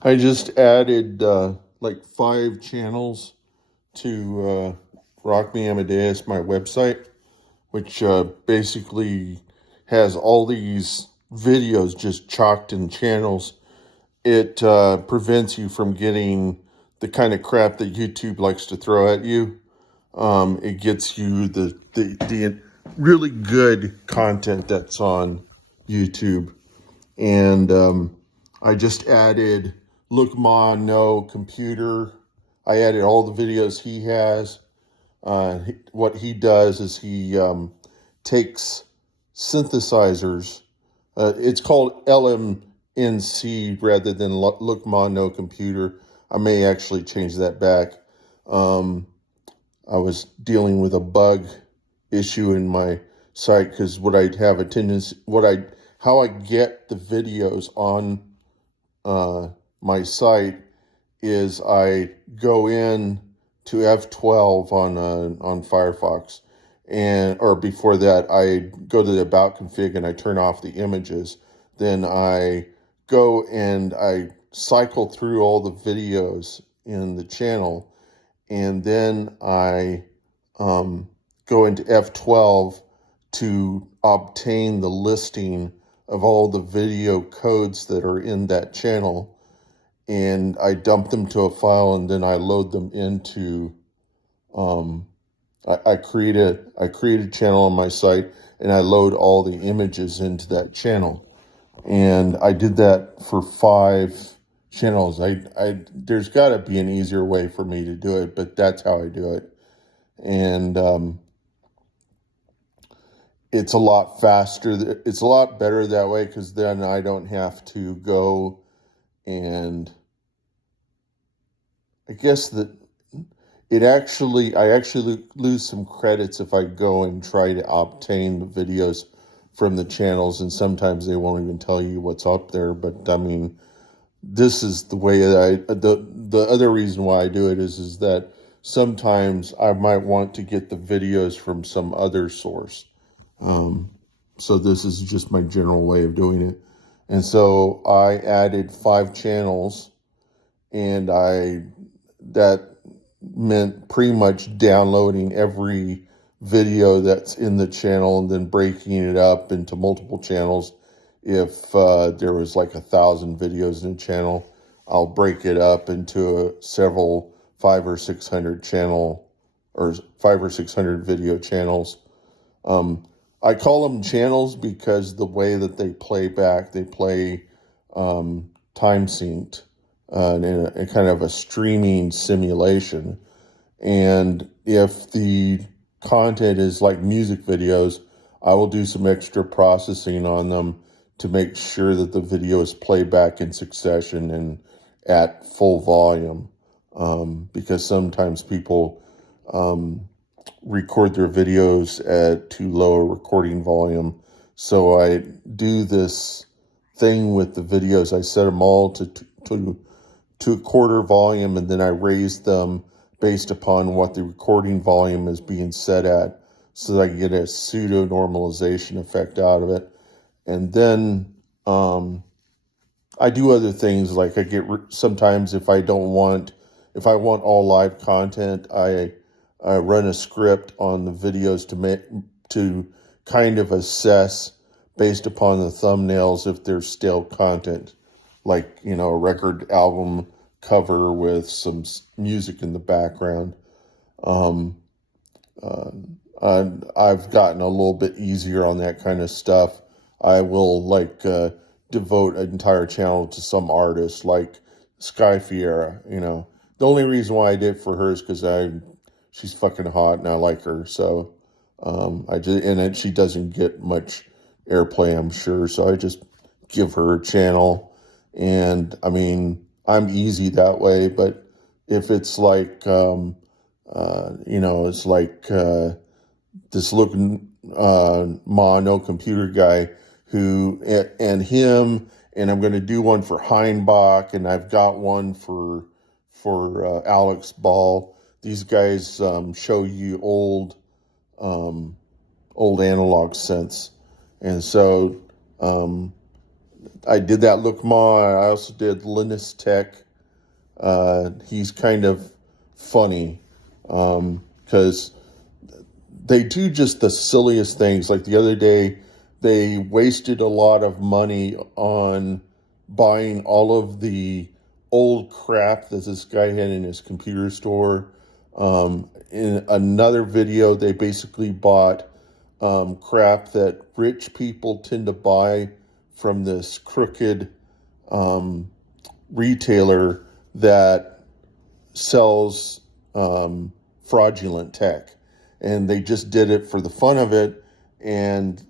I just added like 5 channels to Rock Me Amadeus, my website, which basically has all these videos just chalked in channels. It prevents you from getting the kind of crap that YouTube likes to throw at you. It gets you the really good content that's on YouTube. And I just added Look Ma No Computer. I added all the videos he has. What he does is he takes synthesizers. It's called LMNC rather than Look Ma No Computer. I may actually change that back. Um, I was dealing with a bug issue in my site because what I'd have a tendency, how I get the videos on uh, my site is I go in to F12 on Firefox, and or before that I go to the about config and I turn off the images. Then I go and I cycle through all the videos in the channel, and then I um, go into F12 to obtain the listing of all the video codes that are in that channel, and I dump them to a file, and then I load them into. Um, I create a channel on my site, and I load all the images into that channel, and I did that for 5 channels. I there's got to be an easier way for me to do it, but that's how I do it, and it's a lot faster. It's a lot better that way because then I don't have to go and I guess that I actually lose some credits if I go and try to obtain the videos from the channels, and sometimes they won't even tell you what's up there. But I mean, this is the way that the other reason why I do it is that sometimes I might want to get the videos from some other source. Um, so this is just my general way of doing it. And so I added 5 channels, and I that meant pretty much downloading every video that's in the channel and then breaking it up into multiple channels. If there was like 1,000 videos in a channel, I'll break it up into several 5 or 600 channel or 5 or 600 video channels. Um, I call them channels because the way that they play back, they play time synced in kind of a streaming simulation. And if the content is like music videos, I will do some extra processing on them to make sure that the video is played back in succession and at full volume. Because sometimes people um, record their videos at too low a recording volume. So I do this thing with the videos. I set them all to a quarter volume, and then I raise them based upon what the recording volume is being set at, so that I get a pseudo normalization effect out of it. And then I do other things like sometimes if I want all live content, I run a script on the videos to kind of assess based upon the thumbnails if there's stale content, like a record album cover with some music in the background. Um, uh, I've gotten a little bit easier on that kind of stuff. I will devote an entire channel to some artist like Sky Fiera. The only reason why I did it for her is because she's fucking hot and I like her. So I just and it, she doesn't get much airplay, I'm sure. So I just give her a channel, and I mean I'm easy that way. But if it's like it's like this looking mono computer guy and him, and I'm going to do one for Heinbach, and I've got one for Alex Ball. These guys show you um, old analog synths, and so um, I did that Look Ma. I also did Linus Tech. He's kind of funny because they do just the silliest things. Like the other day, they wasted a lot of money on buying all of the old crap that this guy had in his computer store. In another video, they basically bought crap that rich people tend to buy from this crooked retailer that sells fraudulent tech, and they just did it for the fun of it. And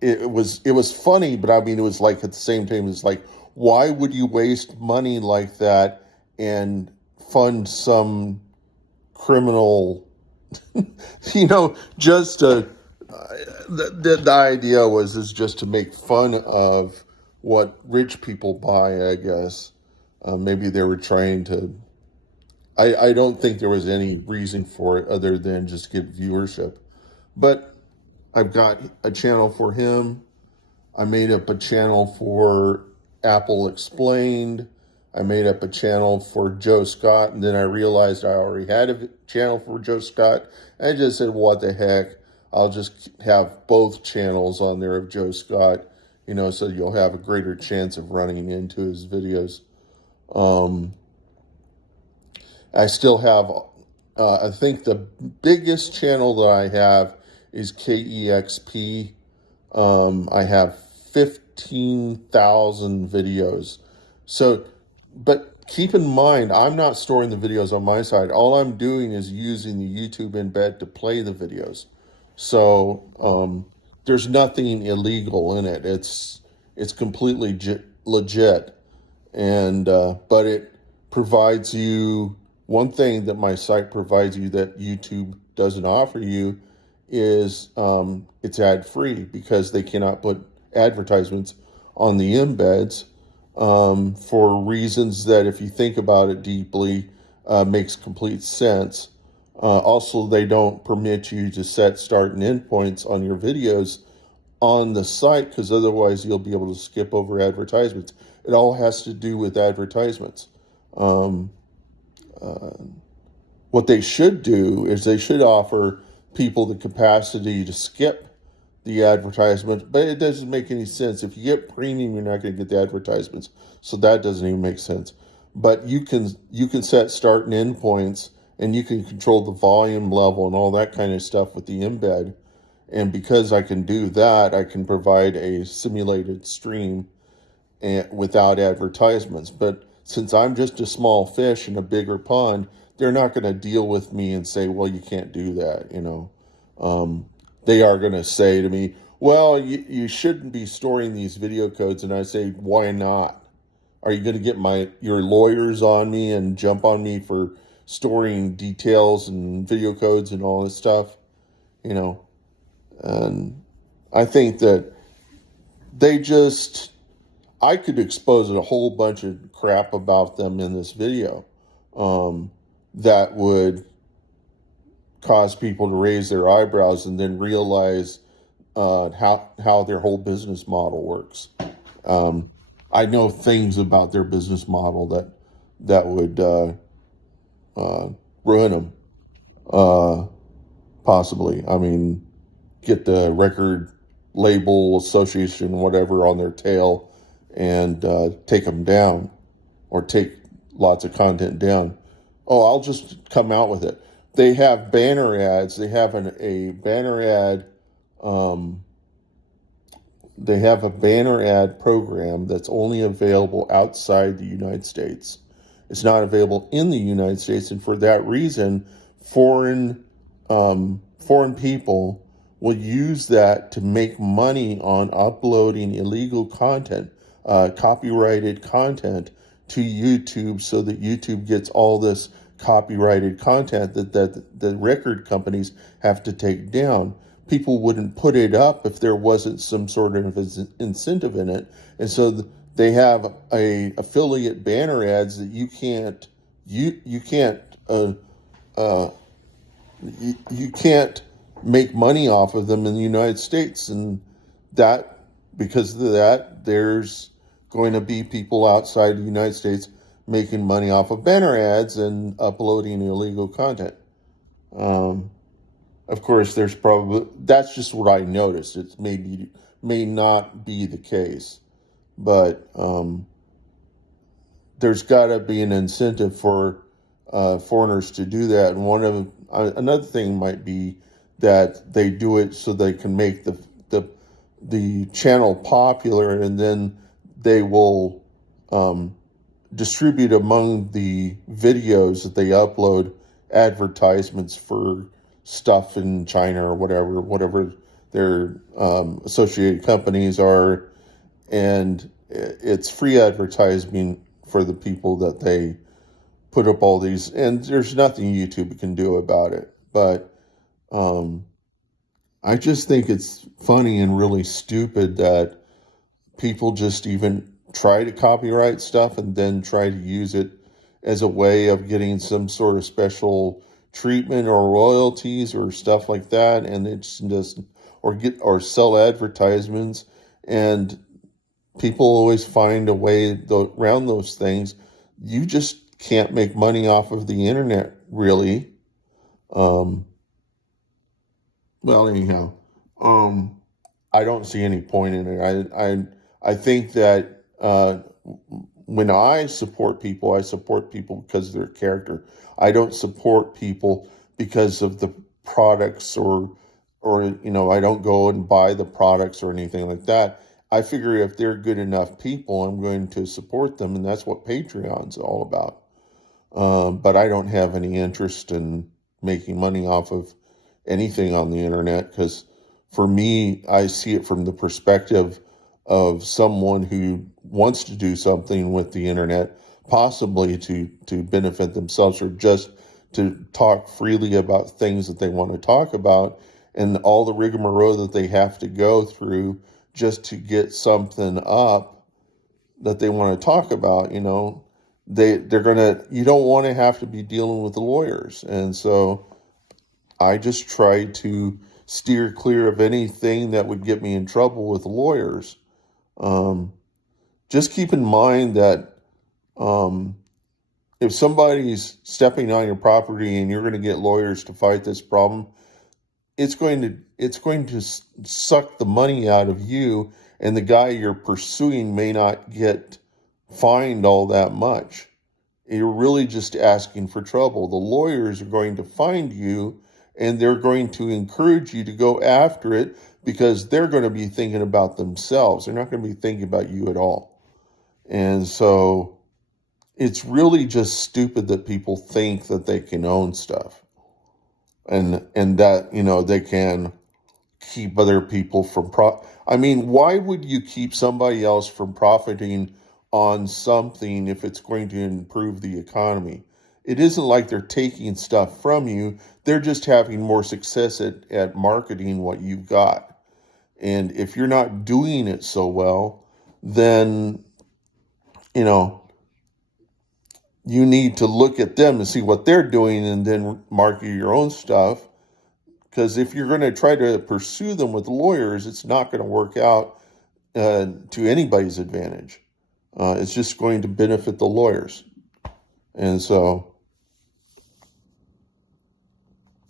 it was funny, but I mean, it was like at the same time, it's like, why would you waste money like that and fund some criminal? Just the idea is just to make fun of what rich people buy, I guess. Maybe they were trying to. I don't think there was any reason for it other than just get viewership. But I've got a channel for him. I made up a channel for Apple Explained. I made up a channel for Joe Scott, and then I realized I already had a channel for Joe Scott. I just said, what the heck? I'll just have both channels on there of Joe Scott, so you'll have a greater chance of running into his videos. I still have, I think the biggest channel that I have is KEXP. I have 15,000 videos. So, but keep in mind, I'm not storing the videos on my side. All I'm doing is using the YouTube embed to play the videos. So, there's nothing illegal in it. It's completely legit. And, but it provides you one thing that my site provides you that YouTube doesn't offer you is it's ad free, because they cannot put advertisements on the embeds for reasons that, if you think about it deeply, makes complete sense. Also, they don't permit you to set start and end points on your videos on the site, because otherwise you'll be able to skip over advertisements. It all has to do with advertisements. What they should do is they should offer people the capacity to skip the advertisements, but it doesn't make any sense. If you get premium, you're not going to get the advertisements, so that doesn't even make sense. But you can set start and end points, and you can control the volume level and all that kind of stuff with the embed. And because I can do that, I can provide a simulated stream without advertisements. But since I'm just a small fish in a bigger pond, they're not going to deal with me and say, well, you can't do that, They are going to say to me, well, you shouldn't be storing these video codes. And I say, why not? Are you going to get your lawyers on me and jump on me for storing details and video codes and all this stuff? And I think that I could expose a whole bunch of crap about them in this video that would cause people to raise their eyebrows and then realize how their whole business model works. I know things about their business model that would ruin them, possibly. I mean, get the record label association, whatever, on their tail and take them down, or take lots of content down. Oh, I'll just come out with it. They have banner ads. They have a banner ad. They have a banner ad program that's only available outside the United States. It's not available in the United States, and for that reason, foreign people will use that to make money on uploading illegal content, copyrighted content, to YouTube, so that YouTube gets all this copyrighted content that the record companies have to take down. People wouldn't put it up if there wasn't some sort of incentive in it, and so they have affiliate banner ads that you can't make money off of them in the United States, and that, because of that, there's going to be people outside the United States making money off of banner ads and uploading illegal content. Um, of course, there's probably that's just what I noticed. It may not be the case, but there's got to be an incentive for foreigners to do that. And another thing might be that they do it so they can make the channel popular, and then they will distribute among the videos that they upload advertisements for stuff in China or whatever their associated companies are, and it's free advertising for the people that they put up all these, and there's nothing YouTube can do about it. But I just think it's funny and really stupid that people just even try to copyright stuff and then try to use it as a way of getting some sort of special treatment or royalties or stuff like that, and it's just or sell advertisements, and people always find a way around those things. You just can't make money off of the internet, really. Well, anyhow, I don't see any point in it. I think that when I support people because of their character. I don't support people because of the products or I don't go and buy the products or anything like that. I figure if they're good enough people, I'm going to support them, and that's what Patreon's all about. But I don't have any interest in making money off of anything on the internet, because for me, I see it from the perspective of someone who wants to do something with the internet, possibly to benefit themselves, or just to talk freely about things that they want to talk about, and all the rigmarole that they have to go through just to get something up that they want to talk about. You don't want to have to be dealing with the lawyers. And so I just try to steer clear of anything that would get me in trouble with lawyers. Just keep in mind that if somebody's stepping on your property and you're going to get lawyers to fight this problem, it's going to suck the money out of you, and the guy you're pursuing may not get fined all that much. You're really just asking for trouble. The lawyers are going to find you, and they're going to encourage you to go after it, because they're going to be thinking about themselves. They're not going to be thinking about you at all. And so it's really just stupid that people think that they can own stuff, and that, they can keep other people from why would you keep somebody else from profiting on something if it's going to improve the economy? It isn't like they're taking stuff from you. They're just having more success at marketing what you've got. And if you're not doing it so well, then, you need to look at them and see what they're doing and then market your own stuff. Because if you're going to try to pursue them with lawyers, it's not going to work out to anybody's advantage. It's just going to benefit the lawyers. And so